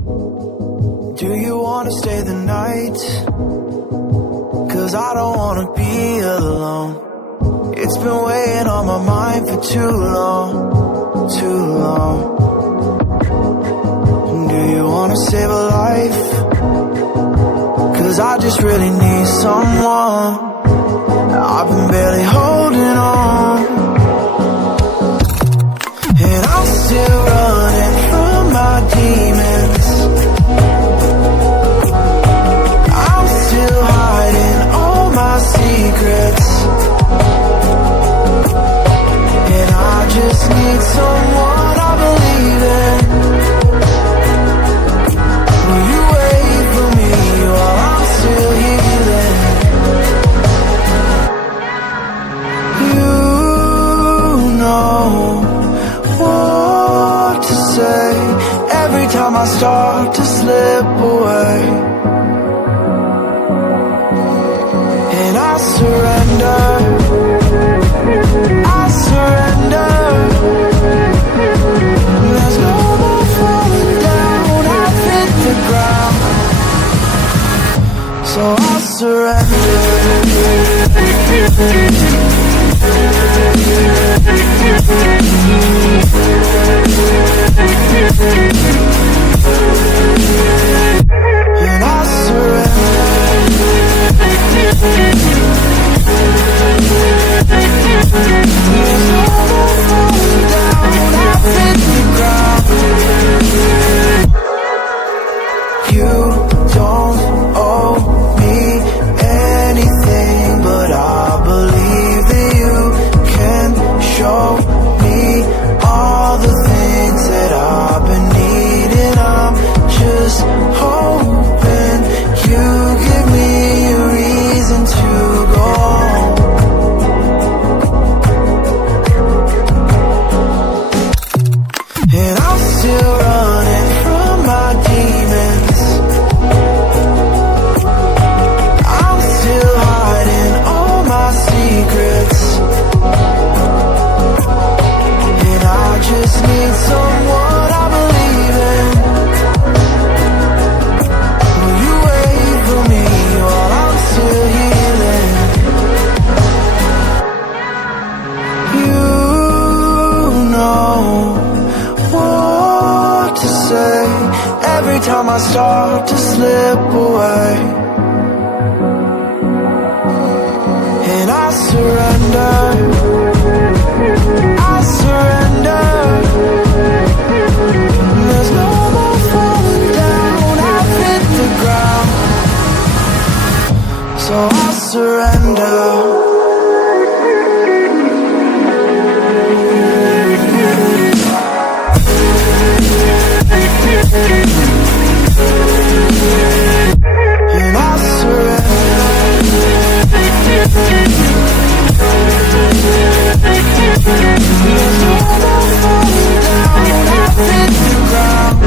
Do you wanna stay the night? 'Cause I don't wanna be alone. It's been weighing on my mind for too long, too long. Do you wanna save a life? 'Cause I just really need someone. I've been barely holding on, and I'm still running from my demons. I'm still hiding all my secrets, and I just need someone I believe in. Will you wait for me while I'm still healing? You know what to say every time I start to slip away, and I surrender, I surrender. There's no more falling down, I've hit the ground, so I surrender. And I surrender. There's no more falling down, I've hit the ground. You don't owe me anything, but I believe that you can show me all the things that I've been needing. I'm just hoping you give me a reason to go on. And I'm still running from my demons. I'm still hiding all my secrets, and I just need someone I believe in. Will you wait for me while I'm still healing? You know what to say every time I start to slip away, and I surrender, I surrender. There's no more falling down, I've hit the ground, so I surrender. And I surrender. There's no more falling down, I've hit the ground.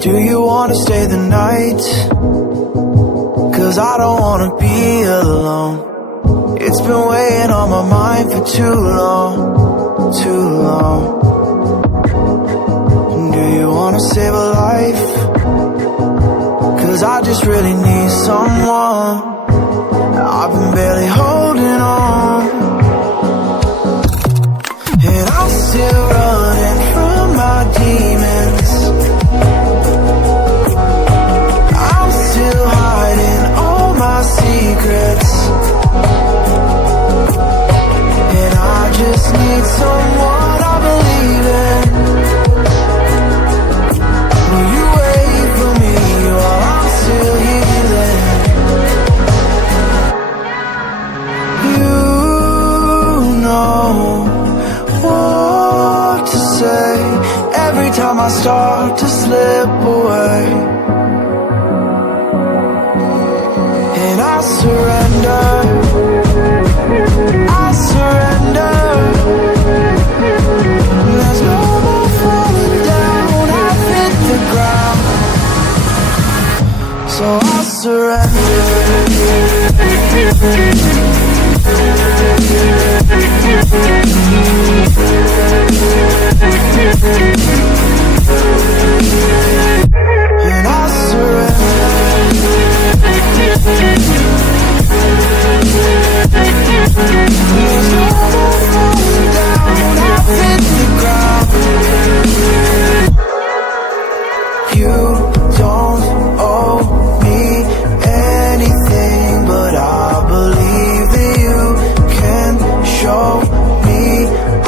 Do you wanna stay the night? 'Cause I don't wanna be alone. It's been weighing on my mind for too long, too long. Do you wanna save a life? 'Cause I just really need someone. I've been barely holding on, and I'm still running from my demons. I'm still hiding all my secrets, and I just need someone time I start to slip away, and I surrender, I surrender. There's no more falling down, I've hit the ground, so I surrender. And I surrender. There's no more falling down, I've hit the ground. You don't owe me anything, but I believe that you can show me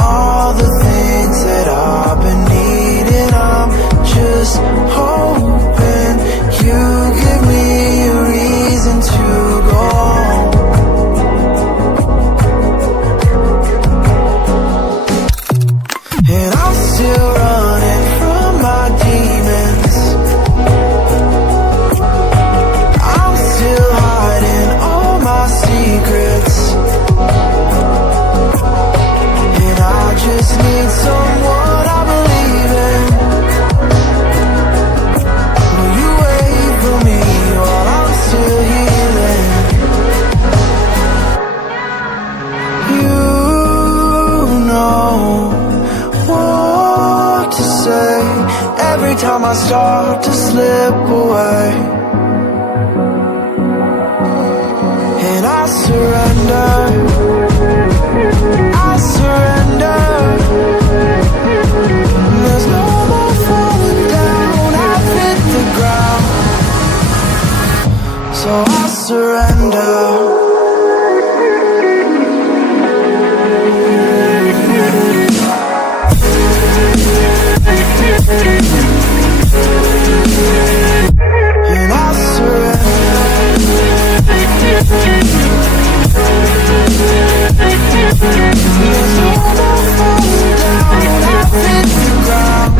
all the things that I've been needing. I'm just hoping you give me a reason to go on. And I'm still running from my demons, I'm still hiding all my secrets, and I just need someone I believe in. Will you wait for me while I'm still healing? You know what to say every time I start to slip away, and I surrender, I surrender. There's no more falling down, I've hit the ground, so I surrender. And I surrender. There's no more falling down, I've hit the ground.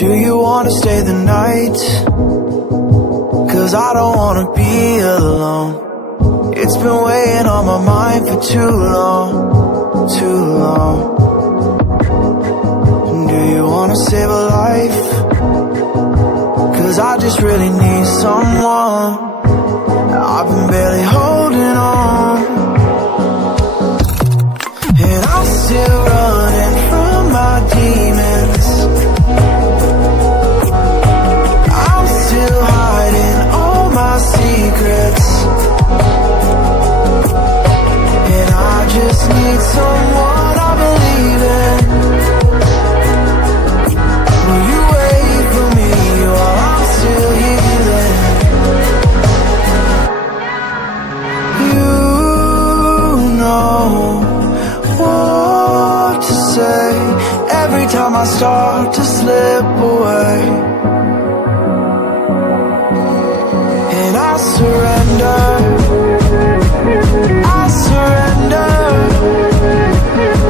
Do you wanna stay the night? 'Cause I don't wanna be alone. It's been weighing on my mind for too long, too long. Do you wanna save a life? 'Cause I just really need someone. I've been barely holding on, and I'm still running from my demons. I'm still hiding all my secrets, and I just need someone I believe in. Will you wait for me while I'm still healing? You know what to say every time I start to slip away,